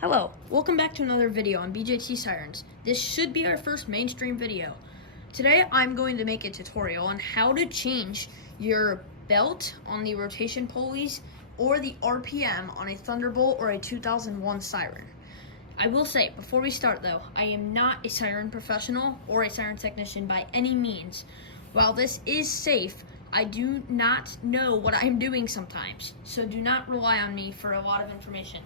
Hello, welcome back to another video on BJT Sirens. This should be our first mainstream video. Today I'm going to make a tutorial on how to change your belt on the rotation pulleys or the RPM on a Thunderbolt or a 2001 siren. I will say, before we start though, I am not a siren professional or a siren technician by any means. While this is safe, I do not know what I'm doing sometimes, so do not rely on me for a lot of information.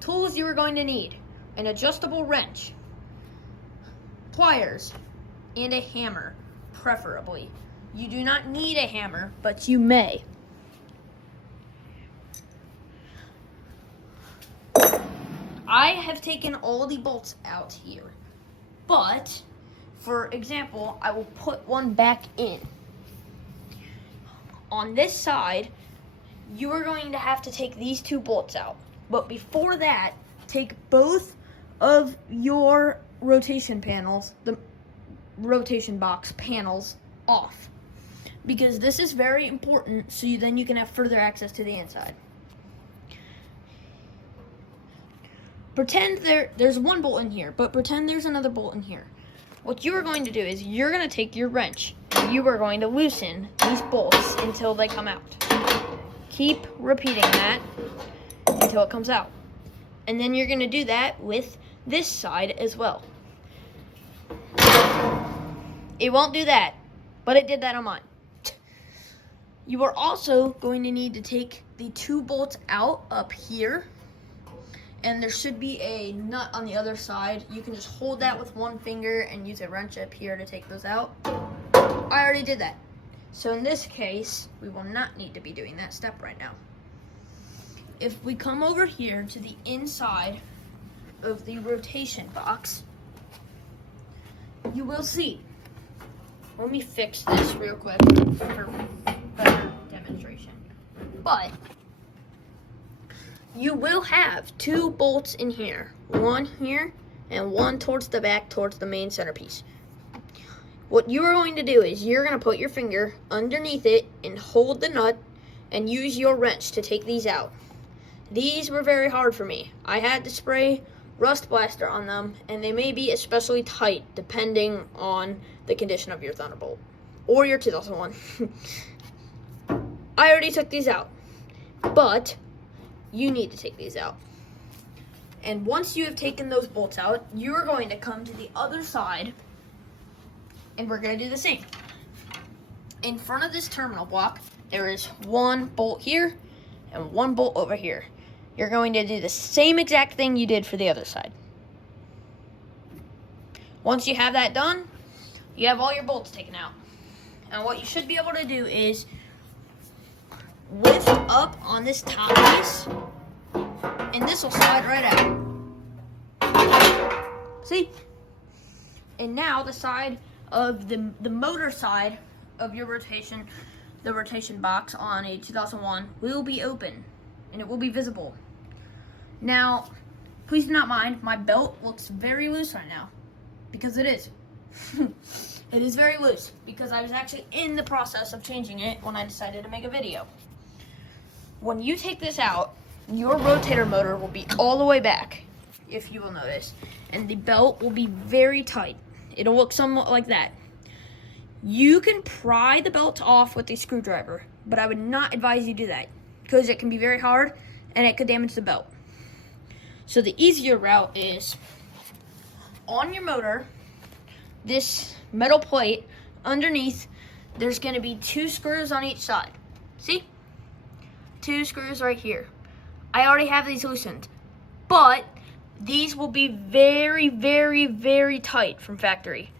Tools you are going to need: an adjustable wrench, pliers, and a hammer, preferably. You do not need a hammer, but you may. I have taken all the bolts out here, but for example, I will put one back in. On this side, you are going to have to take these two bolts out. But before that, take both of your rotation panels, the rotation box panels, off. Because this is very important, so then you can have further access to the inside. Pretend there's one bolt in here, but pretend there's another bolt in here. What you are going to do is you're going to take your wrench. You are going to loosen these bolts until they come out. Keep repeating that until it comes out. And then you're going to do that with this side as well. It won't do that, but it did that on mine. You are also going to need to take the two bolts out up here, and there should be a nut on the other side. You can just hold that with one finger and use a wrench up here to take those out. I already did that. So in this case, we will not need to be doing that step right now. If we come over here to the inside of the rotation box, you will see. Let me fix this real quick for better demonstration. But you will have two bolts in here, one here and one towards the back, towards the main centerpiece. What you are going to do is you're going to put your finger underneath it and hold the nut and use your wrench to take these out. These were very hard for me. I had to spray rust blaster on them, and they may be especially tight depending on the condition of your Thunderbolt or your 2001. I already took these out, but you need to take these out. And once you have taken those bolts out, you're going to come to the other side, and we're going to do the same. In front of this terminal block, there is one bolt here and one bolt over here. You're going to do the same exact thing you did for the other side. Once you have that done, you have all your bolts taken out. And what you should be able to do is lift up on this top piece, and this will slide right out. See? And now the side of the motor side of your rotation, the rotation box on a 2001 will be open, and it will be visible. Now, please do not mind, my belt looks very loose right now, because it is. It is very loose, because I was actually in the process of changing it when I decided to make a video. When you take this out, your rotator motor will be all the way back, if you will notice, and the belt will be very tight. It'll look somewhat like that. You can pry the belt off with a screwdriver, but I would not advise you do that, because it can be very hard and it could damage the belt. So the easier route is, on your motor, this metal plate underneath, there's going to be two screws on each side. See? Two screws right here. I already have these loosened, but these will be very, very, very tight from factory.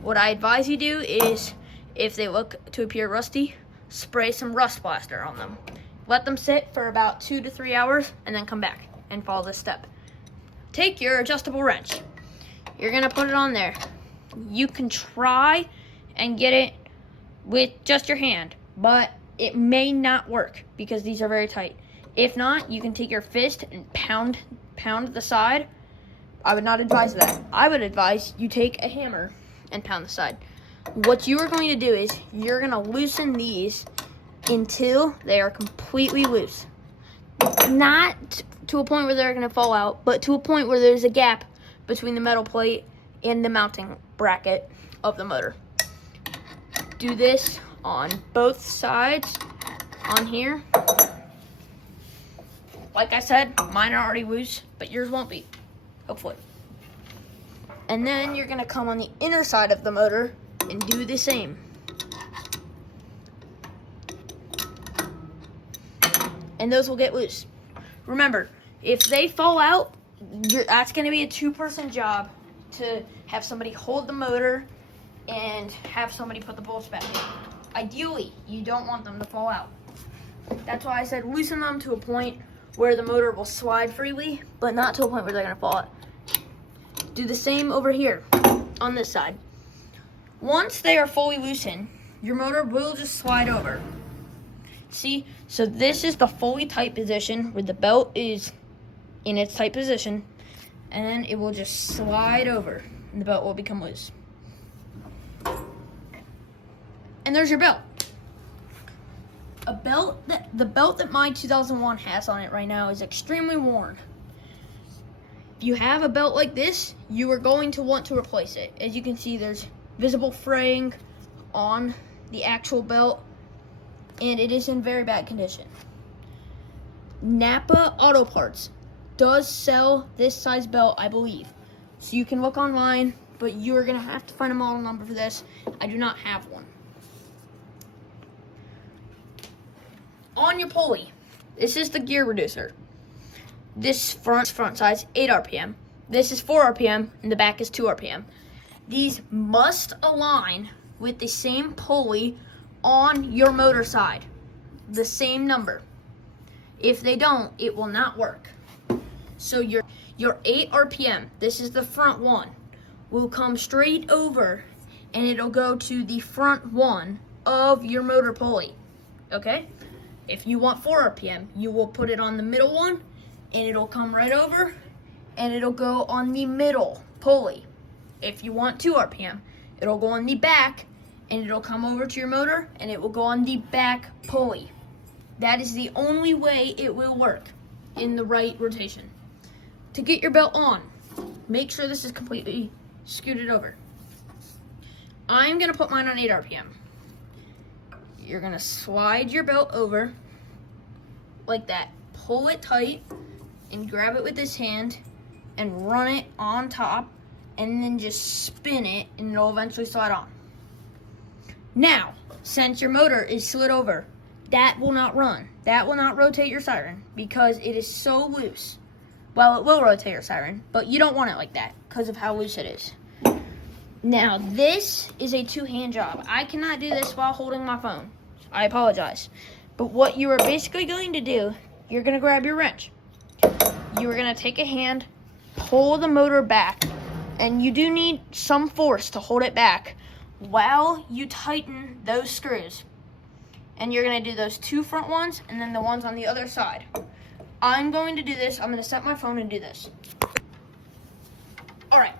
What I advise you do is, if they look to appear rusty, spray some rust blaster on them. Let them sit for about 2 to 3 hours and then come back and follow this step. Take your adjustable wrench. You're gonna put it on there. You can try and get it with just your hand, but it may not work because these are very tight. If not, you can take your fist and pound the side. I would not advise that. I would advise you take a hammer and pound the side. What you are going to do is you're going to loosen these until they are completely loose. Not to a point where they're going to fall out, but to a point where there's a gap between the metal plate and the mounting bracket of the motor. Do this on both sides on here. Like I said, mine are already loose, but yours won't be, hopefully. And then you're going to come on the inner side of the motor and do the same. And those will get loose. Remember, if they fall out, that's going to be a two-person job to have somebody hold the motor and have somebody put the bolts back in. Ideally, you don't want them to fall out. That's why I said loosen them to a point where the motor will slide freely, but not to a point where they're going to fall out. Do the same over here on this side. Once they are fully loosened, your motor will just slide over. See, so this is the fully tight position where the belt is in its tight position, and then it will just slide over and the belt will become loose. And there's your belt. The belt that my 2001 has on it right now is extremely worn. If you have a belt like this, you are going to want to replace it. As you can see, there's visible fraying on the actual belt, and it is in very bad condition. Napa Auto Parts does sell this size belt, I believe. So you can look online, but you are going to have to find a model number for this. I do not have one. On your pulley, this is the gear reducer. This front size 8 RPM. This is 4 RPM, and the back is 2 RPM. These must align with the same pulley on your motor side, the same number. If they don't, it will not work. So your 8 RPM, this is the front one, will come straight over and it'll go to the front one of your motor pulley, okay? If you want 4 RPM, you will put it on the middle one and it'll come right over and it'll go on the middle pulley. If you want 2 RPM, it'll go on the back and it'll come over to your motor and it will go on the back pulley. That is the only way it will work in the right rotation. To get your belt on, make sure this is completely scooted over. I'm gonna put mine on 8 RPM. You're gonna slide your belt over like that. Pull it tight and grab it with this hand and run it on top and then just spin it and it'll eventually slide on. Now, since your motor is slid over, that will not run. That will not rotate your siren because it is so loose. Well, it will rotate your siren, but you don't want it like that because of how loose it is. Now, this is a two-hand job. I cannot do this while holding my phone. I apologize. But what you are basically going to do, you're going to grab your wrench. You are going to take a hand, pull the motor back, and you do need some force to hold it back while you tighten those screws. And you're going to do those 2 front ones and then the ones on the other side. I'm going to do this. I'm going to set my phone and do this. All right.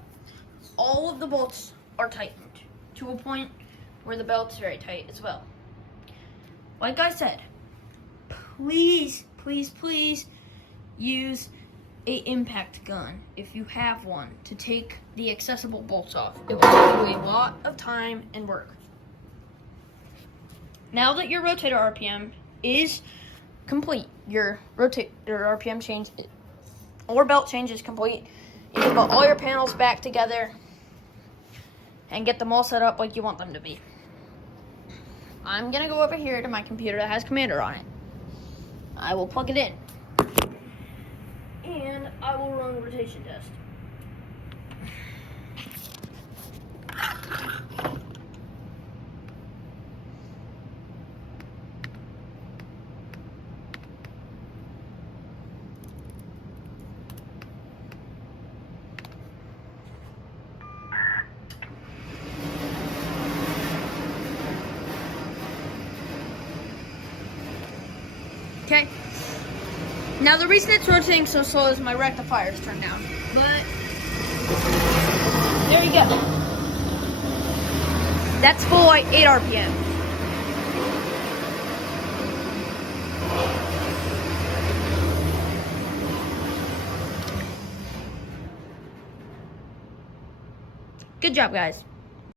All of the bolts are tightened to a point where the belt's very tight as well. Like I said, please, please, please use a impact gun if you have one to take the accessible bolts off. It will save you a lot of time and work. Now that your rotator RPM is complete, your rotator RPM change or belt change is complete, you can put all your panels back together and get them all set up like you want them to be. I'm going to go over here to my computer that has Commander on it. I will plug it in. And I will run a rotation test. Okay. Now the reason it's rotating so slow is my rectifier is turned down. But there you go. That's full like 8 RPM. Good job, guys.